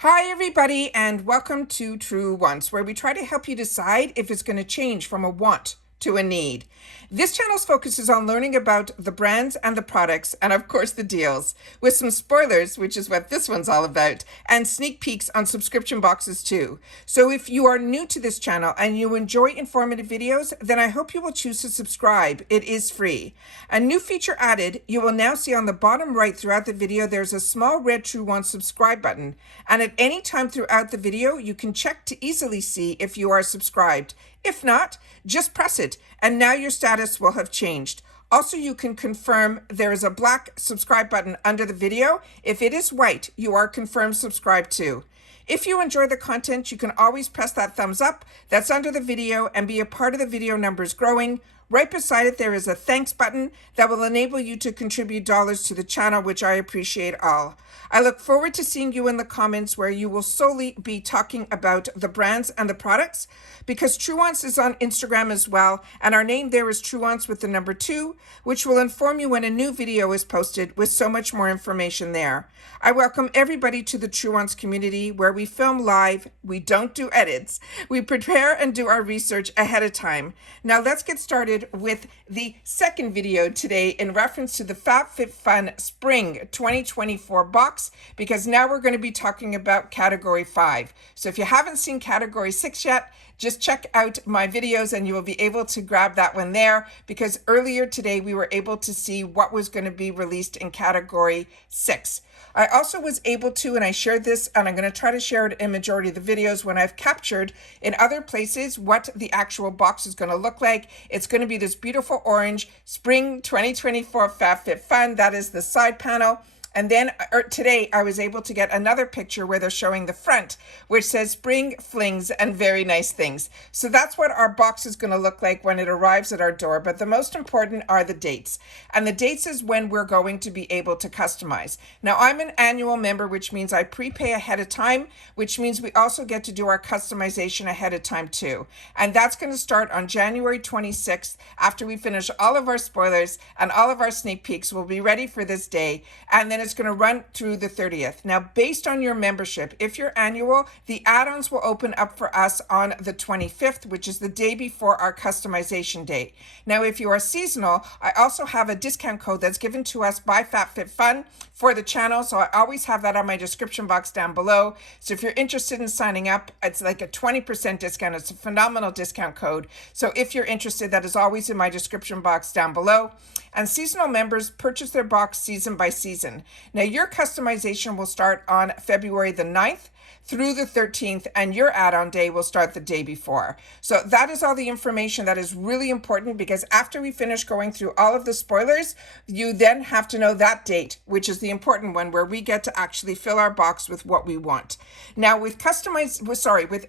Hi, everybody, and welcome to Truewants, where we try to help you decide if it's going to change from a want to a need. This channel focuses on learning about the brands and the products, and of course the deals, with some spoilers, which is what this one's all about, and sneak peeks on subscription boxes too. So if you are new to this channel and you enjoy informative videos, then I hope you will choose to subscribe. It is free. A new feature added, you will now see on the bottom right throughout the video, there's a small red Truewants subscribe button, and at any time throughout the video, you can check to easily see if you are subscribed. If not, just press it, and now your status will have changed. Also, you can confirm there is a black subscribe button under the video. If it is white, you are confirmed subscribed too. If you enjoy the content, you can always press that thumbs up that's under the video and be a part of the video numbers growing. Right beside it, there is a thanks button that will enable you to contribute dollars to the channel, which I appreciate all. I look forward to seeing you in the comments where you will solely be talking about the brands and the products, because Truewants is on Instagram as well, and our name there is Truewants with the number 2, which will inform you when a new video is posted with so much more information there. I welcome everybody to the Truewants community where we film live, we don't do edits, we prepare and do our research ahead of time. Now let's get started with the second video today in reference to the FabFitFun Spring 2024 box, because now we're going to be talking about category 5. So if you haven't seen category 6 yet, just check out my videos and you will be able to grab that one there, because earlier today we were able to see what was going to be released in category 6. I also was able to, and I shared this, and I'm going to try to share it in majority of the videos when I've captured in other places what the actual box is going to look like. It's going to be this beautiful orange Spring 2024 FabFitFun. That is the side panel. And then today I was able to get another picture where they're showing the front, which says spring flings and very nice things. So that's what our box is going to look like when it arrives at our door. But the most important are the dates. And the dates is when we're going to be able to customize. Now, I'm an annual member, which means I prepay ahead of time, which means we also get to do our customization ahead of time too. And that's going to start on January 26th after we finish all of our spoilers and all of our sneak peeks. We'll be ready for this day. And then it's going to run through the 30th. Now, based on your membership, if you're annual, the add-ons will open up for us on the 25th, which is the day before our customization date. Now, if you are seasonal, I also have a discount code that's given to us by FabFitFun for the channel. So I always have that on my description box down below. So if you're interested in signing up, it's like a 20% discount. It's a phenomenal discount code. So if you're interested, that is always in my description box down below. And seasonal members purchase their box season by season. Now, your customization will start on February the 9th through the 13th, and your add-on day will start the day before. So that is all the information that is really important, because after we finish going through all of the spoilers, you then have to know that date, which is the important one, where we get to actually fill our box with what we want. Now, with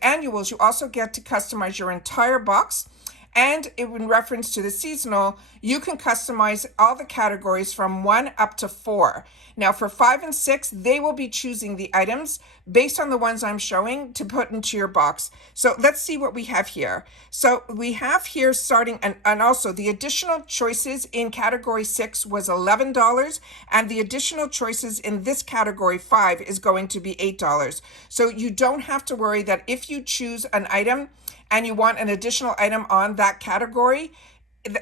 annuals, you also get to customize your entire box. And in reference to the seasonal, you can customize all the categories from 1 up to 4. Now for 5 and 6, they will be choosing the items based on the ones I'm showing to put into your box. So let's see what we have here. So we have here starting, and also the additional choices in category 6 was $11, and the additional choices in this category 5 is going to be $8. So you don't have to worry that if you choose an item and you want an additional item on that category,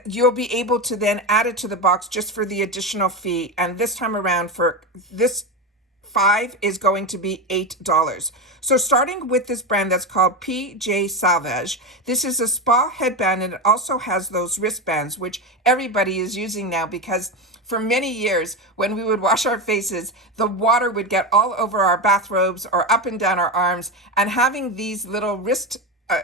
you'll be able to then add it to the box just for the additional fee. And this time around for this 5 is going to be $8. So starting with this brand that's called PJ Salvage, this is a spa headband, and it also has those wristbands, which everybody is using now, because for many years, when we would wash our faces, the water would get all over our bathrobes or up and down our arms, and having these little wrist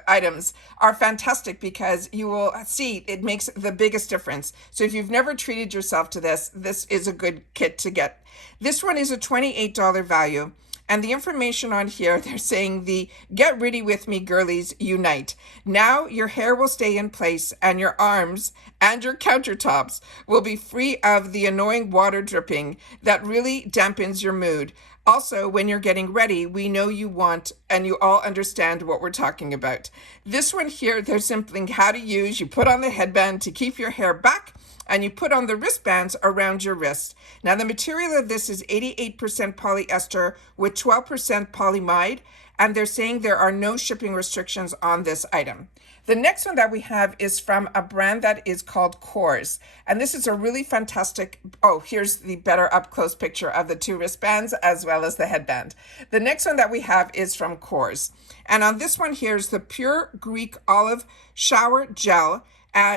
items are fantastic, because you will see it makes the biggest difference. So if you've never treated yourself to this, this is a good kit to get. This one is a $28 value. And the information on here, they're saying the Get Ready With Me Girlies Unite. Now your hair will stay in place, and your arms and your countertops will be free of the annoying water dripping that really dampens your mood. Also, when you're getting ready, we know you want, and you all understand what we're talking about. This one here, they're simply how to use. You put on the headband to keep your hair back and you put on the wristbands around your wrist. Now, the material of this is 88% polyester with 12% polyamide, and they're saying there are no shipping restrictions on this item. The next one that we have is from a brand that is called Kors. And this is a really fantastic, here's the better up close picture of the two wristbands as well as the headband. The next one that we have is from Kors. And on this one, here's the Pure Greek Olive Shower Gel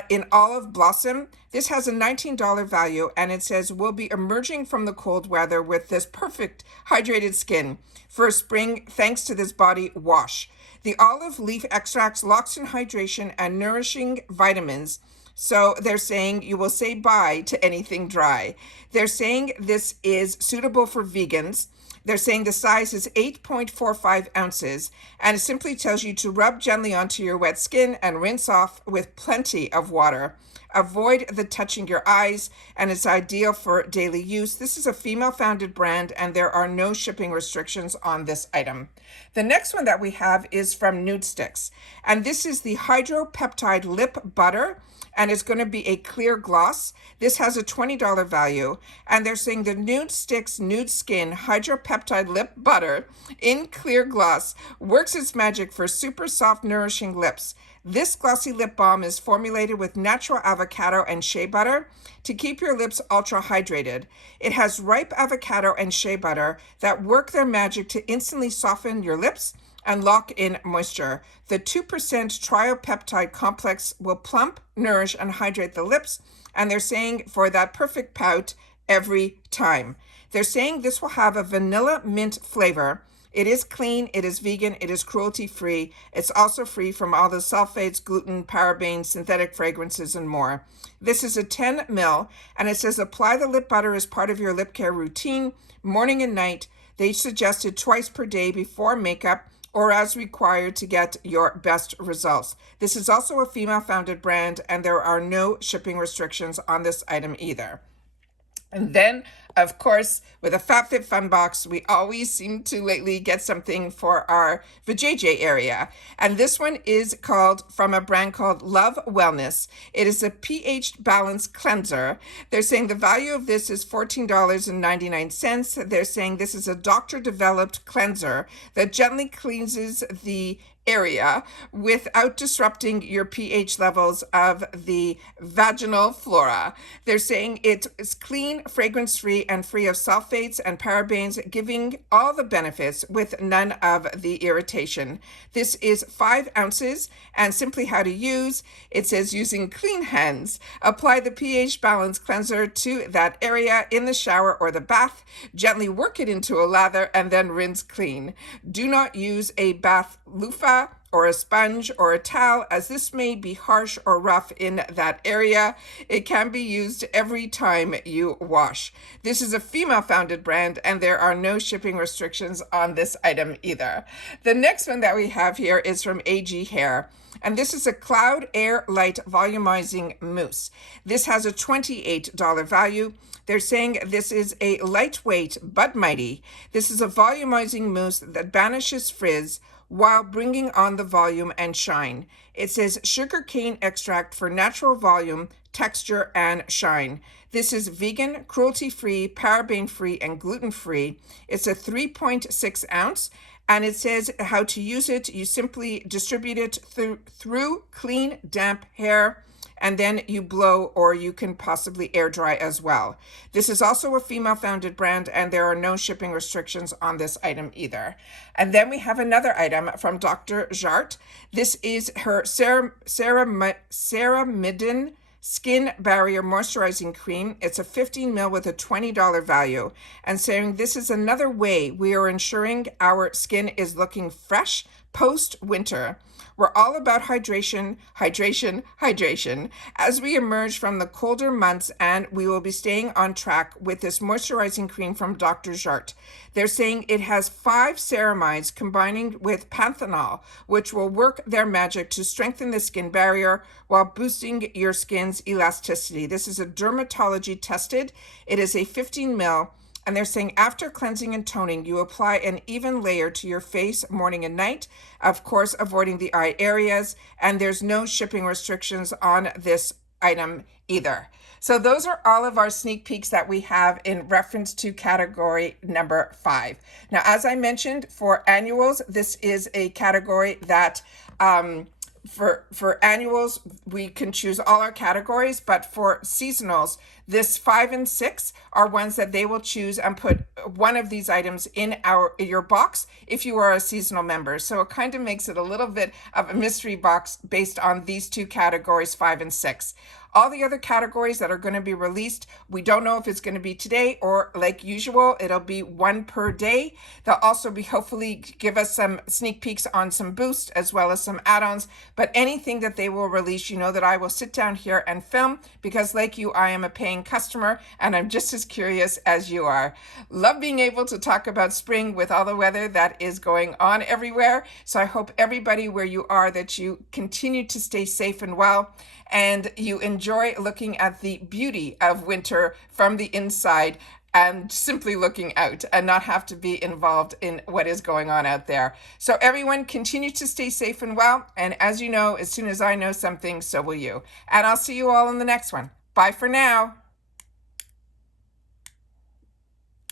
in Olive Blossom. This has a $19 value, and it says, we'll be emerging from the cold weather with this perfect hydrated skin for spring thanks to this body wash. The olive leaf extracts locks in hydration and nourishing vitamins. So they're saying you will say bye to anything dry. They're saying this is suitable for vegans. They're saying the size is 8.45 ounces, and it simply tells you to rub gently onto your wet skin and rinse off with plenty of water. Avoid the touching your eyes, and it's ideal for daily use. This is a female-founded brand, and there are no shipping restrictions on this item. The next one that we have is from Nude Sticks, and this is the Hydropeptide Lip Butter, and it's going to be a clear gloss. This has a $20 value, and they're saying the Nude Sticks Nude Skin Hydropeptide Lip Butter in clear gloss works its magic for super soft, nourishing lips. This glossy lip balm is formulated with natural avocado and shea butter to keep your lips ultra hydrated. It has ripe avocado and shea butter that work their magic to instantly soften your lips and lock in moisture. The 2% triopeptide complex will plump, nourish, and hydrate the lips, and they're saying for that perfect pout every time. They're saying this will have a vanilla mint flavor. It is clean, it is vegan, it is cruelty-free. It's also free from all the sulfates, gluten, parabens, synthetic fragrances, and more. This is a 10 ml, and it says apply the lip butter as part of your lip care routine, morning and night. They suggested twice per day before makeup or as required to get your best results. This is also a female-founded brand, and there are no shipping restrictions on this item either. And then, of course, with a FabFitFun box, we always seem to lately get something for our vajayjay area. And this one is from a brand called Love Wellness. It is a pH balance cleanser. They're saying the value of this is $14.99. They're saying this is a doctor-developed cleanser that gently cleanses the area without disrupting your pH levels of the vaginal flora. They're saying it is clean, fragrance-free, and free of sulfates and parabens, giving all the benefits with none of the irritation. This is 5 ounces, and simply how to use. It says using clean hands, apply the pH balance cleanser to that area in the shower or the bath, gently work it into a lather, and then rinse clean. Do not use a bath loofah or a sponge or a towel, as this may be harsh or rough in that area. It can be used every time you wash. This is a female-founded brand, and there are no shipping restrictions on this item either. The next one that we have here is from AG Hair, and this is a Cloud Air Light Volumizing Mousse. This has a $28 value. They're saying this is a lightweight but mighty. This is a volumizing mousse that banishes frizz while bringing on the volume and shine. It says sugarcane extract for natural volume, texture, and shine. This is vegan, cruelty-free, paraben-free, and gluten-free. It's a 3.6 ounce, and it says how to use it. You simply distribute it through clean, damp hair, and then you blow, or you can possibly air dry as well. This is also a female-founded brand, and there are no shipping restrictions on this item either. And then we have another item from Dr. Jart. This is her Ceramidin Skin Barrier Moisturizing Cream. It's a 15 ml with a $20 value, and saying this is another way we are ensuring our skin is looking fresh post-winter. We're all about hydration, hydration, hydration as we emerge from the colder months, and we will be staying on track with this moisturizing cream from Dr. Jart. They're saying it has 5 ceramides combining with panthenol, which will work their magic to strengthen the skin barrier while boosting your skin's elasticity. This is a dermatology tested. It is a 15 ml. And they're saying after cleansing and toning, you apply an even layer to your face morning and night, of course, avoiding the eye areas. And there's no shipping restrictions on this item either. So those are all of our sneak peeks that we have in reference to category number 5. Now, as I mentioned, for annuals, this is a category that for annuals, we can choose all our categories, but for seasonals, this 5 and 6 are ones that they will choose and put one of these items in your box if you are a seasonal member. So it kind of makes it a little bit of a mystery box based on these two categories, 5 and 6. All the other categories that are going to be released, we don't know if it's going to be today or like usual, it'll be one per day. They'll also be hopefully give us some sneak peeks on some boosts as well as some add-ons. But anything that they will release, you know that I will sit down here and film because like you, I am a paying customer and I'm just as curious as you are. Love being able to talk about spring with all the weather that is going on everywhere. So I hope everybody where you are that you continue to stay safe and well, and you enjoy looking at the beauty of winter from the inside and simply looking out and not have to be involved in what is going on out there. So everyone continue to stay safe and well. And as you know, as soon as I know something, so will you. And I'll see you all in the next one. Bye for now.